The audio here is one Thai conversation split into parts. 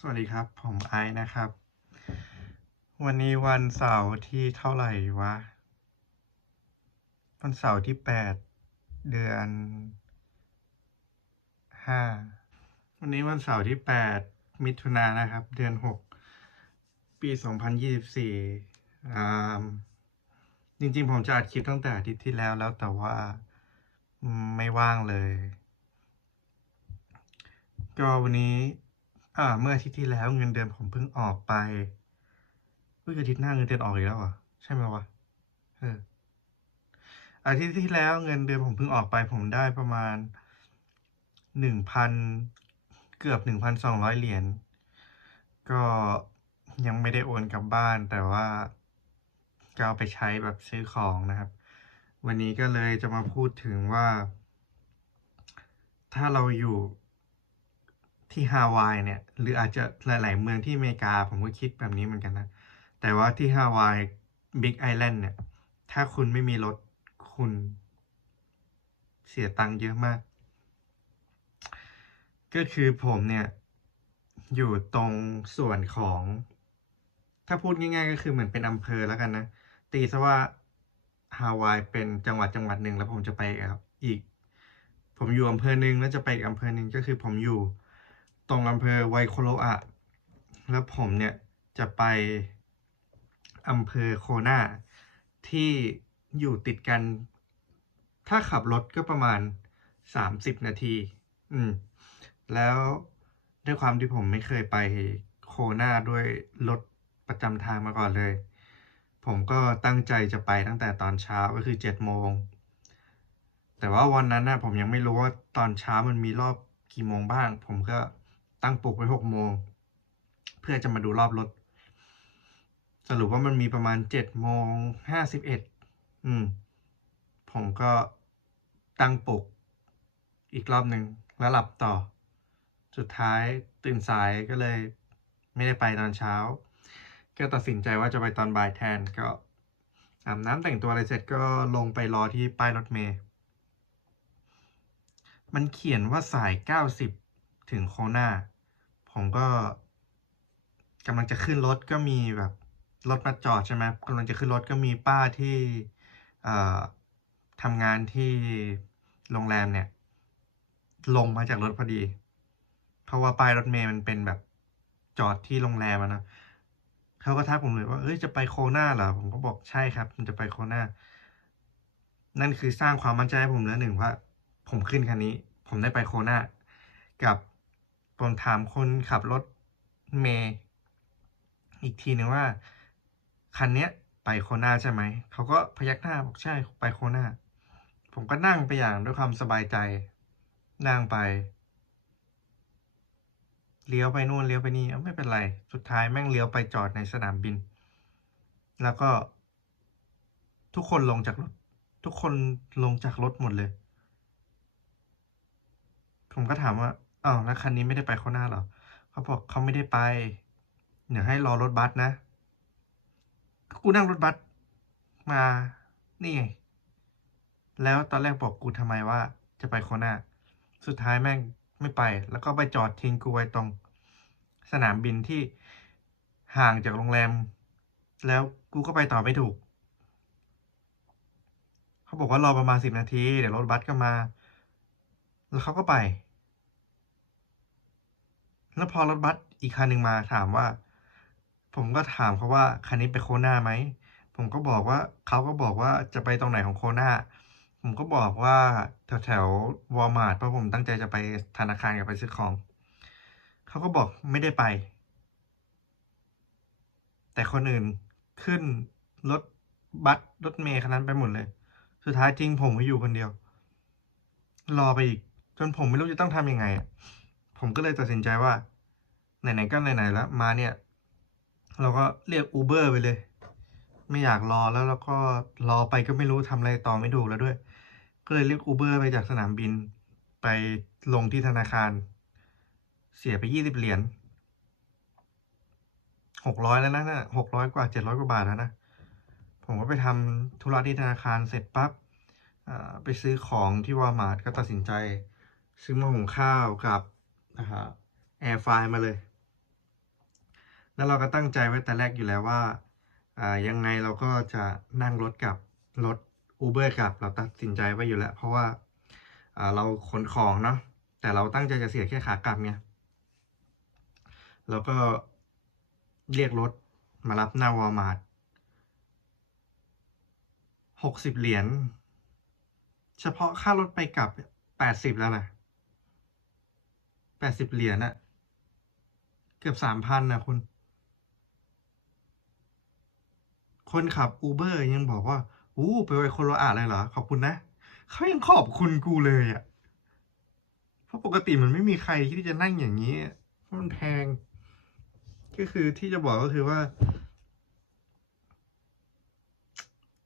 สวัสดีครับ ผมไอซ์นะครับ วันนี้วันเสาร์ที่เท่าไหร่วะ วันเสาร์ที่แปดเดือนห้าวันนี้วันเสาร์ที่แปดมิถุนายนนะครับ เดือนหกปีสองพันยี่สิบสี่จริงๆ ผมจะอัดคลิปตั้งแต่อาทิตย์ที่แล้วแล้วแต่ว่าไม่ว่างเลย ก็วันนี้ อ่า เมื่ออาทิตย์ที่แล้วเงินเดือนผมเพิ่งออกไปเฮ้ยอาทิตย์หน้าเงินเดือนออกอีกแล้วอะใช่ไหมวะเอออาทิตย์ที่แล้วเงินเดือนผมเพิ่งออกไปผมได้ประมาณหนึ่งพันเกือบหนึ่งพันสองร้อยเหรียญก็ยังไม่ได้โอนกลับบ้านแต่ว่าก็เอาไปใช้แบบซื้อของนะครับ วันนี้ก็เลยจะมาพูดถึงว่า ถ้าเราอยู่ ที่ฮาวายเนี่ย หรืออาจจะหลาย ๆ เมืองที่อเมริกา ผมก็คิดแบบนี้เหมือนกันนะ แต่ว่าที่ฮาวายบิ๊กไอแลนด์เนี่ย ถ้าคุณไม่มีรถคุณเสียตังค์เยอะมาก ก็คือผมเนี่ย อยู่ตรงส่วนของ ถ้าพูดง่าย ๆ ก็คือเหมือนเป็นอำเภอแล้วกันนะ ตีซะว่าฮาวายเป็นจังหวัดจังหวัดหนึ่งแล้วผมจะไปครับอีก ผมอยู่อำเภอหนึ่งแล้วจะไปอีกอำเภอหนึ่งก็คือผมอยู่ ตรงอำเภอไวโคโลอะ แล้วผมเนี่ยจะไปอำเภอโคนาที่อยู่ติดกัน ถ้าขับรถก็ประมาณ 30 นาที อืม แล้วด้วยความที่ผมไม่เคยไปโคนาด้วยรถประจำทางมาก่อนเลย ผมก็ตั้งใจจะไปตั้งแต่ตอนเช้าก็คือ7โมง แต่ว่าวันนั้นนะผมยังไม่รู้ว่าตอนเช้ามันมีรอบกี่โมงบ้าง ผมก็ ตั้งปลุกไว้6โมง เพื่อจะมาดูรอบรถ สรุปว่ามันมีประมาณ7โมง51อืม ผมก็ตั้งปลุกอีกรอบหนึ่งแล้วหลับต่อ สุดท้ายตื่นสายก็เลย ไม่ได้ไปตอนเช้า ก็ตัดสินใจว่าจะไปตอนบ่ายแทนก็อาบน้ำแต่งตัวอะไรเสร็จก็ลงไปรอที่ป้ายรถเมล์มันเขียนว่าสาย 90 ถึงโคนา ผมก็กำลังจะขึ้นรถก็มีแบบรถมาจอดใช่ไหมกำลังจะขึ้นรถก็มีป้าที่เอ่อทำงานที่โรงแรมเนี่ย ลงมาจากรถพอดี เพราะว่าป้ายรถเมล์มันเป็นแบบจอดที่โรงแรมนะเขาก็ทักผมเลยว่าเอ้ยจะไปโคนาเหรอผมก็บอกใช่ครับผมจะไปโคนานั่นคือสร้างความมั่นใจให้ผมแล้วหนึ่งว่า ผมขึ้นคันนี้ ผมได้ไปโคนากับ ผมถามคนขับรถเมย์อีกทีนึงว่า คันเนี้ยไปโคนาใช่ไหม เขาก็พยักหน้าบอกใช่ไปโคนาผมก็นั่งไปอย่างด้วยความสบายใจ นั่งไป เลี้ยวไปนู่นเลี้ยวไปนี่ไม่เป็นไร สุดท้ายแม่งเลี้ยวไปจอดในสนามบิน แล้วก็ ทุกคนลงจากรถ ทุกคนลงจากรถหมดเลย ผมก็ถามว่า อ้าวแล้วคันนี้ไม่ได้ไปโคนาหรอเขาบอกเขาไม่ได้ไปเดี๋ยวให้รอรถบัสนะกูนั่งรถบัสมานี่ไงแล้วตอนแรกบอกกูทำไมว่า จะไปโคนาสุดท้ายแม่งไม่ไป แล้วก็ไปจอดทิ้งกูไว้ตรง สนามบินที่ห่างจากโรงแรม แล้วกูก็ไปต่อไม่ถูกเขาบอกว่ารอประมาณสิบนาที เดี๋ยวรถบัสก็มา แล้วเขาก็ไป แล้วพอรถบัสอีกคันหนึ่งมาถามว่า ผมก็ถามเขาว่าคันนี้ไปโคนาไหมผมก็บอกว่าเขาก็บอกว่าจะไปตรงไหนของโคนาผมก็บอกว่าแถวแถววอลมาร์ทเพราะผมตั้งใจจะไปธนาคารกับไปซื้อของ เขาก็บอกไม่ได้ไป แต่คนอื่นขึ้นรถบัสรถเมล์คันนั้นไปหมดเลย สุดท้ายทิ้งผมไว้อยู่คนเดียว รอไปอีก จนผมไม่รู้จะต้องทำยังไง ผมก็เลยตัดสินใจว่า ไหนๆก็ไหนๆแล้วมาเนี่ย เราก็เรียกอูเบอร์ไปเลย ไม่อยากรอแล้วแล้วก็รอไปก็ไม่รู้ทำอะไรต่อไม่ถูกแล้วด้วย ก็เลยเรียกอูเบอร์ไปจากสนามบิน ไปลงที่ธนาคาร เสียไปยี่สิบเหรียญหกร้อยแล้วนะนะหกร้อยกว่าเจ็ดร้อยกว่าบาทแล้วนะ ผมก็ไปทำธุระที่ธนาคารเสร็จปั๊บไปซื้อของที่วอลมาร์ทก็ตัดสินใจ ซื้อม้อหุงข้าวกับแอร์ไฟมาเลย แล้วเราก็ตั้งใจไว้แต่แรกอยู่แล้วว่าอ่ายังไงเราก็จะนั่งรถกลับรถ Uber กลับ เราตัดสินใจไว้อยู่แล้ว เพราะว่าอ่าเราขนของเนาะแต่เราตั้งใจจะเสียแค่ขากลับไงแล้วก็เรียกรถมารับหน้าวอลมาร์ท60เหรียญเฉพาะค่ารถไปกลับ80แล้วนะ80เหรียญอะเกือบ3,000น่ะคุณ คนขับ Uber ยังบอกว่าโอ้ไปไวโคโลอาเลยเหรอ?ขอบคุณนะเขายังขอบคุณกูเลยอะเพราะปกติมันไม่มีใครที่จะนั่งอย่างงี้เพราะมันแพง ก็คือที่จะบอกก็คือว่า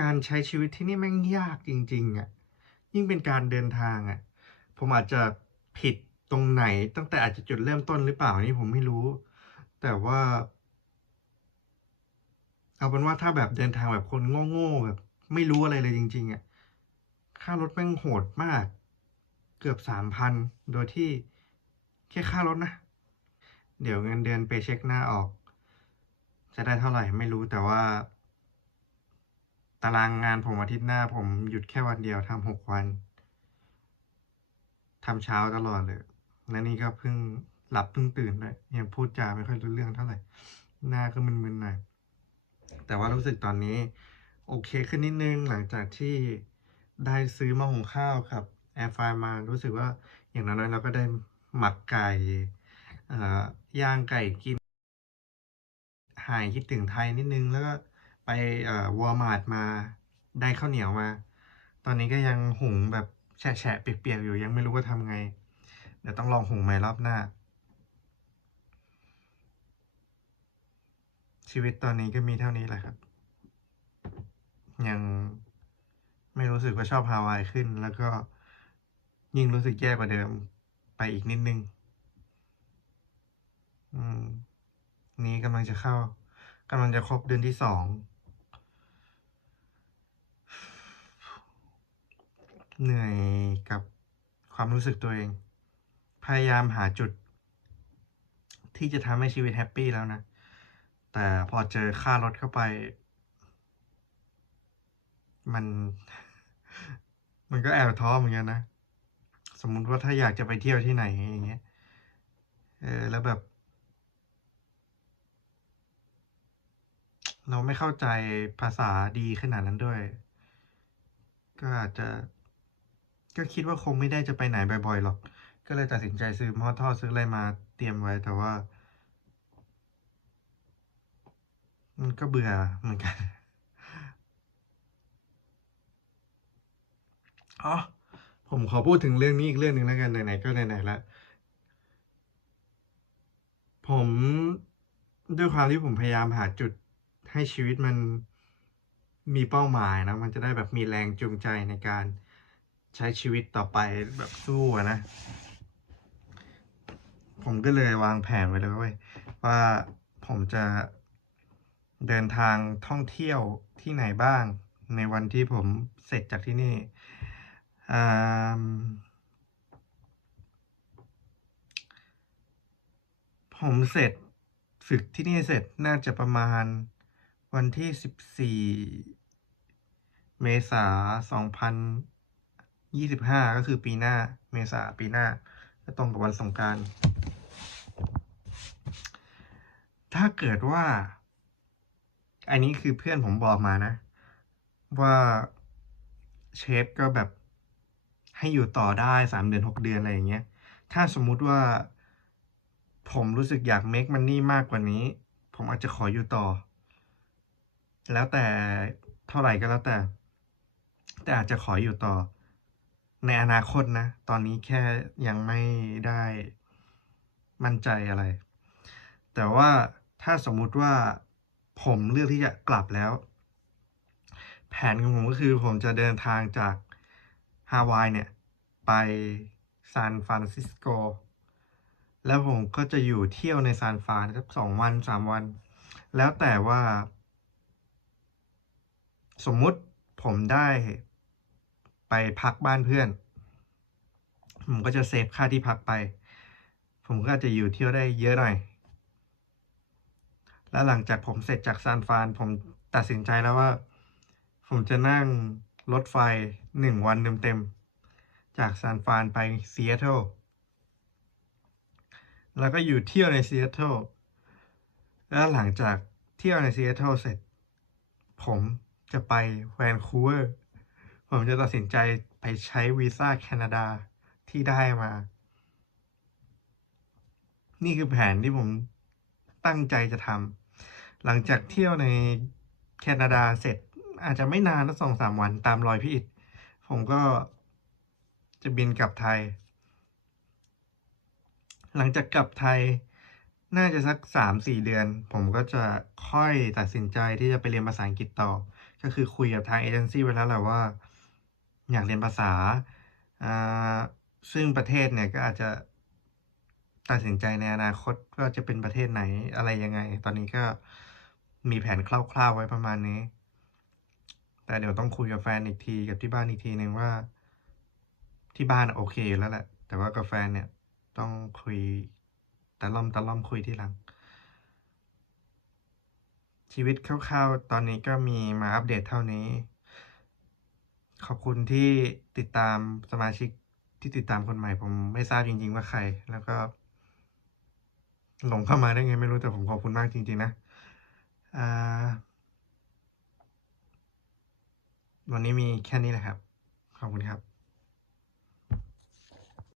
การใช้ชีวิตที่นี่แม่งยากจริง ๆอะยิ่งเป็นการเดินทางอะผมอาจจะผิดตรงไหนตั้งแต่อาจจะจุดเริ่มต้นหรือเปล่านนี้ผมไม่รู้ แต่ว่า เอาเป็นว่าถ้าแบบเดินทางแบบคนโง่ๆแบบ ไม่รู้อะไรเลยจริง ๆอะค่ารถแม่งโหดมาก เกือบ3,000โดยที่แค่ค่ารถนะ เดี๋ยวเงินเดือน paycheck หน้าออก จะได้เท่าไหร่ไม่รู้แต่ว่า ตารางงานผมอาทิตย์หน้าผมหยุดแค่วันเดียวทำ6วันทำเช้าตลอดเลย และนี่ก็เพิ่งหลับเพิ่งตื่นด้วยยังพูดจาไม่ค่อยรู้เรื่องเท่าไหร่ หน้าก็มึนๆหน่อย แต่ว่ารู้สึกตอนนี้โอเคขึ้นนิดนึงหลังจากที่ได้ซื้อม้อหุงข้าวกับแอร์ไฟมารู้สึกว่าอย่างน้อยๆเราก็ได้หมักไก่ย่างไก่กิน หายคิดถึงไทยนิดนึง แล้วก็ไปเอ่อวอลมาร์ทมาได้ข้าวเหนียวมา ตอนนี้ก็ยังหุงแบบแฉะๆเปียกๆอยู่ยังไม่รู้ว่าทำไง เดี๋ยวต้องลองหุงใหม่รอบหน้า ชีวิตตอนนี้ก็มีเท่านี้แหละครับ ยังไม่รู้สึกว่าชอบฮาวายขึ้น แล้วก็ยิ่งรู้สึกแย่กว่าเดิมไปอีกนิดนึง อืม นี้กำลังจะเข้ากำลังจะครบเดือนที่2เหนื่อยกับความรู้สึกตัวเอง พยายามหาจุด ที่จะทำให้ชีวิตแฮปปี้แล้วนะ แต่พอเจอค่ารถเข้าไป มัน มันก็แอบท้อเหมือนกันนะ สมมุติว่าถ้าอยากจะไปเที่ยวที่ไหนอย่างเงี้ย เออ แล้วแบบ เราไม่เข้าใจภาษาดีขนาดนั้นด้วย ก็อาจจะ ก็คิดว่าคงไม่ได้จะไปไหนบ่อยๆหรอก ก็เลยตัดสินใจซื้อหม้อทอดซื้ออะไรมาเตรียมไว้แต่ว่า มัน ก็เบื่อเหมือนกันอ๋อผมขอพูดถึงเรื่องนี้อีกเรื่องหนึ่งแล้วกันไหนๆก็ไหนๆแล้วผมด้วยความที่ผมพยายามหาจุดให้ชีวิตมันมีเป้าหมายนะ มันจะได้แบบมีแรงจูงใจในการใช้ชีวิตต่อไปแบบสู้นะ ผมก็เลยวางแผนไว้เลยว่าผมจะ เดินทางท่องเที่ยวที่ไหนบ้าง ในวันที่ผมเสร็จจากที่นี่ผมเสร็จฝึกที่นี่เสร็จน่าจะประมาณวันที่ 14 เมษา2025 ก็คือปีหน้าเมษาปีหน้า ก็ตรงกับวันสงกานต์ถ้าเกิดว่า อันนี้คือเพื่อนผมบอกมานะ ว่าเชฟก็แบบให้อยู่ต่อได้3เดือน6เดือนอะไรอย่างเงี้ย ถ้าสมมุติว่า ผมรู้สึกอยาก make money มากกว่านี้ ผมอาจจะขออยู่ต่อ แล้วแต่เท่าไหร่ก็แล้วแต่ แต่อาจจะขออยู่ต่อ ในอนาคตนะ ตอนนี้แค่ยังไม่ได้มั่นใจอะไร แต่ว่าถ้าสมมุติว่า ผมเลือกที่จะกลับแล้ว แผนของผมก็คือผมจะเดินทางจากฮาวายเนี่ย ไปซานฟรานซิสโก แล้วผมก็จะอยู่เที่ยวในซานฟรานสัก2วัน3วัน แล้วแต่ว่า สมมุติผมได้ไปพักบ้านเพื่อน ผมก็จะเซฟค่าที่พักไป ผมก็จะอยู่เที่ยวได้เยอะหน่อย แล้วหลังจากผมเสร็จจากซานฟรานผมตัดสินใจแล้วว่า ผมจะนั่งรถไฟ1วันเต็มๆจากซานฟรานไป Seattle แล้วก็อยู่เที่ยวใน Seattle แล้วหลังจากเที่ยวใน Seattle เสร็จ ผมจะไป Vancouver ผมจะตัดสินใจไปใช้วีซ่าแคนาดาที่ได้มา นี่คือแผนที่ผมตั้งใจจะทำ หลังจากเที่ยวในแคนาดาเสร็จ อาจจะไม่นานนะ2-3วันตามรอยพี่อิฐผมก็จะบินกลับไทย หลังจากกลับไทยน่าจะสัก3-4เดือน ผมก็จะค่อยตัดสินใจที่จะไปเรียนภาษาอังกฤษต่อ ก็คือคุยกับทางเอเจนซี่ไว้แล้วแหละว่า อยากเรียนภาษาอ่าซึ่งประเทศเนี่ยก็อาจจะตัดสินใจในอนาคตว่าจะเป็นประเทศไหนอะไรยังไง ตอนนี้ก็ มีแผนคร่าวๆไว้ประมาณนี้ แต่เดี๋ยวต้องคุยกับแฟนอีกทีกับที่บ้านอีกทีหนึ่งว่า ที่บ้านโอเคแล้วแหละ แต่ว่ากับแฟนเนี่ยต้องคุยตะล่อมๆคุยทีหลัง ชีวิตคร่าวๆ ตอนนี้ก็มีมาอัปเดตเท่านี้ ขอบคุณที่ติดตามสมาชิกที่ติดตามคนใหม่ ผมไม่ทราบจริง ๆ ว่าใคร แล้วก็หลงเข้ามาได้ไงไม่รู้แต่ผมขอบคุณมากจริง ๆ นะ วันนี้มีแค่นี้แหละครับ ขอบคุณครับ